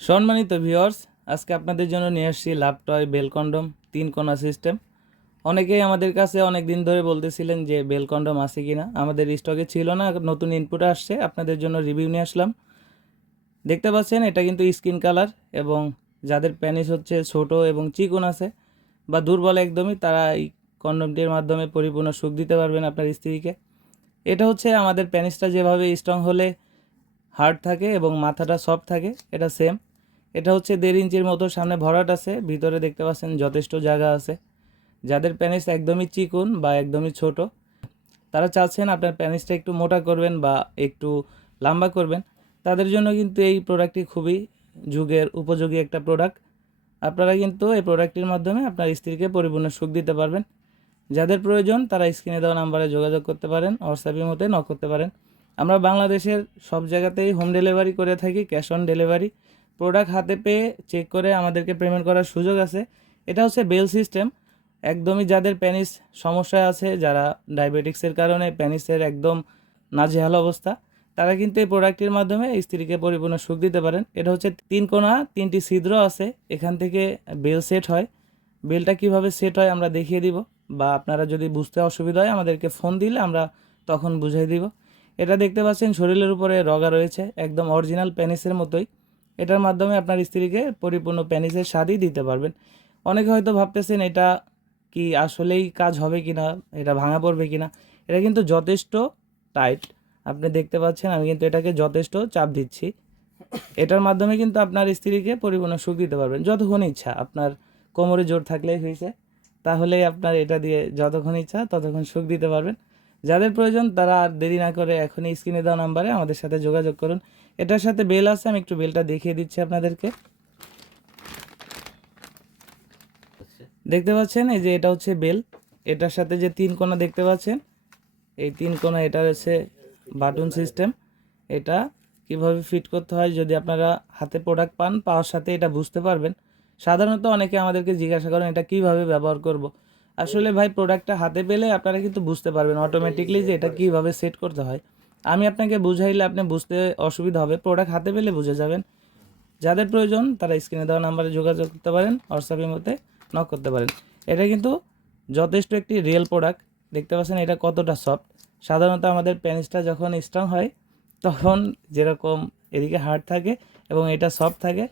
সম্মানিত ভিউয়ার্স, আজকে আপনাদের জন্য নিয়ে আসছি লাভ টয় বেল কন্ডম 3 কোণা সিস্টেম। অনেকেই আমাদের কাছে অনেক দিন ধরে বলতেছিলেন যে বেল কন্ডম আছে কিনা, আমাদের স্টকে ছিল না, নতুন ইনপুট আসছে, আপনাদের জন্য রিভিউ নিয়ে আসলাম। দেখতে পাচ্ছেন এটা কিন্তু স্কিন কালার, এবং যাদের প্যানিস হচ্ছে ছোট এবং চিকন আছে বা দুর্বল একদমই, তারা এই কন্ডমটির মাধ্যমে পরিপূর্ণ সুখ দিতে পারবেন আপনার স্ত্রীকে। এটা হচ্ছে আমাদের প্যানিসটা যেভাবে স্ট্রং হলে হার্ড থাকে এবং মাথাটা সফট থাকে, এটা সেম। এটা হচ্ছে 1.5 ইঞ্চির মতো সামনে ভরাট আছে, ভিতরে দেখতে পাচ্ছেন যথেষ্ট জায়গা আছে। যাদের প্যানিস একদমই চিকন বা একদমই ছোট, তারা চাচ্ছেন আপনার প্যানিসটা একটু মোটা করবেন বা একটু লম্বা করবেন, তাদের জন্য কিন্তু এই প্রোডাক্টটি খুবই যুগের উপযোগী একটা প্রোডাক্ট। আপনারা কিন্তু এই প্রোডাক্টটির মাধ্যমে আপনার স্ত্রীকে পরিপূর্ণ সুখ দিতে পারবেন। যাদের প্রয়োজন তারা স্ক্রিনে দেওয়া নাম্বারে যোগাযোগ করতে পারেন, হোয়াটসঅ্যাপের মধ্যে নক করতে পারেন। আমরা বাংলাদেশের সব জায়গাতেই হোম ডেলিভারি করে থাকি, ক্যাশ অন ডেলিভারি। প্রোডাক্ট হাতে পেয়ে চেক করে আমাদেরকে পেমেন্ট করার সুযোগ আছে। এটা হচ্ছে বেল সিস্টেম। একদমই যাদের প্যানিস সমস্যায় আছে, যারা ডায়াবেটিক্সের কারণে প্যানিসের একদম নাজেহাল অবস্থা, তারা কিন্তু এই প্রোডাক্টটির মাধ্যমে স্ত্রীকে পরিপূর্ণ সুখ দিতে পারেন। এটা হচ্ছে 3 কোণা, 3টি ছিদ্র আছে, এখান থেকে বেল সেট হয়। বেলটা কিভাবে সেট হয় আমরা দেখিয়ে দিব, বা আপনারা যদি বুঝতে অসুবিধা হয় আমাদেরকে ফোন দিলে আমরা তখন বুঝিয়ে দিব। এটা দেখতে পাচ্ছেন শরীরের উপরে রগা রয়েছে, একদম অরিজিনাল প্যানিসের মতোই। এটার মাধ্যমে আপনার স্ত্রীকে পরিপূর্ণ প্যানিসের স্বাদই দিতে পারবেন। অনেকে হয়তো ভাবতেছেন এটা কি আসলেই কাজ হবে কি না, এটা ভাঙা পড়বে কি না। এটা কিন্তু যথেষ্ট টাইট, আপনি দেখতে পাচ্ছেন আমি কিন্তু এটাকে যথেষ্ট চাপ দিচ্ছি। এটার মাধ্যমে কিন্তু আপনার স্ত্রীকে পরিপূর্ণ সুখ দিতে পারবেন যতক্ষণ ইচ্ছা। আপনার কোমরে জোর থাকলেই হয়েছে, তাহলেই আপনার এটা দিয়ে যতক্ষণ ইচ্ছা ততক্ষণ সুখ দিতে পারবেন। যাদের প্রয়োজন তারা আর দেরি না করে এখনই স্ক্রিনে দেওয়া নাম্বারে আমাদের সাথে যোগাযোগ করুন। এটার সাথে বেল আছে, আমি একটু বেলটা দেখিয়ে দিচ্ছি আপনাদেরকে। দেখতে পাচ্ছেন এই যে এটা হচ্ছে বেল। এটার সাথে যে 3 কোণা দেখতে পাচ্ছেন, এই 3 কোণা এটা হচ্ছে বাটন সিস্টেম। এটা কিভাবে ফিট করতে হয় যদি আপনারা হাতে প্রোডাক্ট পাওয়ার সাথে এটা বুঝতে পারবেন। সাধারণত অনেকে আমাদেরকে জিজ্ঞাসা করেন এটা কিভাবে ব্যবহার করব। আসলে ভাই প্রোডাক্টটা হাতে পেলে আপনারা কিন্তু বুঝতে পারবেন অটোমেটিকলি যে এটা কিভাবে সেট করতে হয়। আমি আপনাকে বুঝাইলে আপনি বুঝতে অসুবিধা হবে, প্রোডাক্ট হাতে পেলে বুঝে যাবেন। যাদের প্রয়োজন তারা স্ক্রিনে দেওয়া নাম্বারে যোগাযোগ করতে পারেন, হোয়াটসঅ্যাপের মধ্যে নক করতে পারেন। এটা কিন্তু যথেষ্ট একটি রিয়েল প্রোডাক্ট। দেখতে পাচ্ছেন এটা কতটা সফট। সাধারণত আমাদের প্যানিসটা যখন স্ট্রং হয় তখন যেরকম এদিকে হার্ড থাকে এবং এটা সফট থাকে,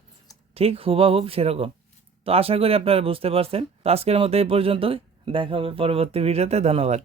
ঠিক হুবহুব সেরকম। তো আশা করি আপনারা বুঝতে পারছেন। তো আজকের মতো এই পর্যন্তই, দেখা হবে পরবর্তী ভিডিওতে। ধন্যবাদ।